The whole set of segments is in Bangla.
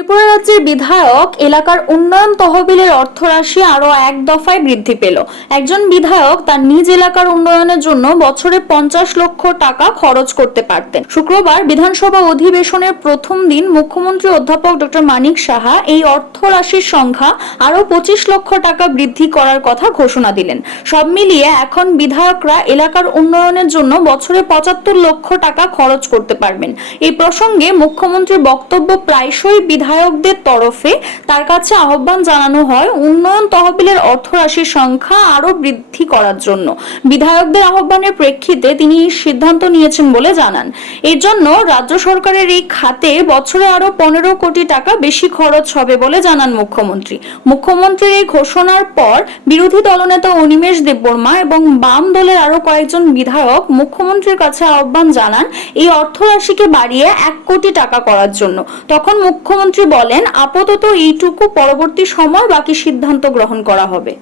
ত্রিপুরা রাজ্যের বিধায়ক এলাকার উন্নয়ন তহবিলের অর্থরাশি আরও এক দফায় বৃদ্ধি পেল। একজন বিধায়ক তার নিজ এলাকার উন্নয়নের জন্য বছরে 50 লক্ষ টাকা খরচ করতে পারতেন। শুক্রবার বিধানসভা অধিবেশনের প্রথম দিন মুখ্যমন্ত্রী অধ্যাপক ডক্টর মানিক সাহা এই অর্থরাশির সংখ্যা আরও 25 লক্ষ টাকা বৃদ্ধি করার কথা ঘোষণা দিলেন। সব মিলিয়ে এখন বিধায়করা এলাকার উন্নয়নের জন্য বছরে 75 লক্ষ টাকা খরচ করতে পারবেন। এই প্রসঙ্গে মুখ্যমন্ত্রীর বক্তব্য প্রায়শই বিধায়কদের তরফে তার কাছে আহ্বান জানানো হয় উন্নয়ন তহবিলের অর্থরাশির সংখ্যা আরো বৃদ্ধি করার জন্য। বিধায়কদের আহ্বানের প্রেক্ষিতে তিনি সিদ্ধান্ত নিয়েছেন বলে জানান। এর জন্য রাজ্য সরকারের এই খাতে বছরে আরো 15 কোটি টাকা বেশি খরচ হবে বলে জানান মুখ্যমন্ত্রী। মুখ্যমন্ত্রীর এই ঘোষণার পর বিরোধী দলনেতা অনিমেষ দেববর্মা এবং বাম দলের আরো কয়েকজন বিধায়ক মুখ্যমন্ত্রীর কাছে আহ্বান জানান এই অর্থরাশিকে বাড়িয়ে 1 কোটি টাকা করার জন্য। তখন মুখ্যমন্ত্রী বলেন, আপাতত এইটুকু, পরবর্তী সময় বাকি সিদ্ধান্ত গ্রহণ করা হবে।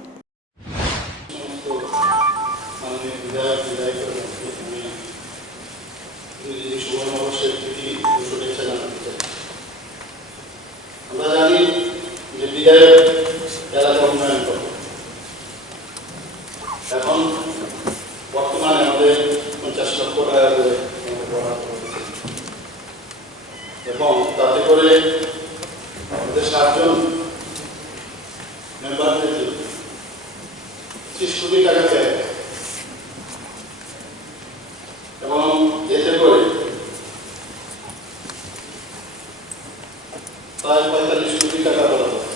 আমরা জানি যে বিধায়ক এলাকা উন্নয়ন করে। এখন বর্তমানে আমাদের 50 লক্ষ টাকা করে এবং তাতে করে আমাদের 7 জন মেম্বার থেকে 30 কোটি টাকা দেয় এবং এতে করে প্রায় 45 কোটি টাকা বলা হয়।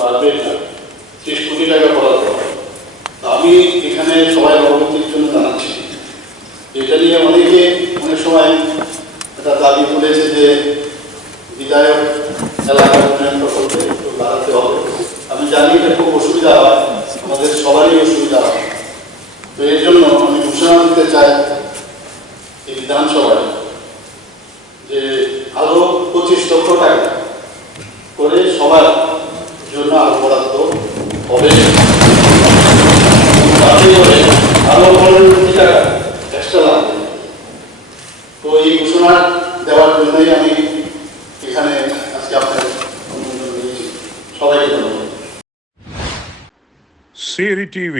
পারবে না 30 কোটি টাকা বরাদ্দ। আমি এখানে সবাই অবগতির জন্য জানাচ্ছি, এটা নিয়ে অনেকে অনেক সময় একটা দাবি তুলেছে যে বিধায়ক এলাকার উন্নয়ন প্রকল্পে একটু বাড়াতে হবে। আমি জানি এটা খুব অসুবিধা হয়, আমাদের সবারই অসুবিধা হয়। তো এর জন্য আমি ঘোষণা দিতে চাই এই বিধানসভায় যে আরো 25 লক্ষ টাকা করে সবার জন্য আরো বরাদ্দ হবে। আরো 15 কোটি টাকা এক্সট্রা লাগবে। তো এই ঘোষণা দেওয়ার জন্যই আমি এখানে আজকে আপনাদের সবাইকে ধন্যবাদ। CRI TV,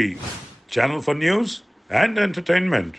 channel for news and entertainment.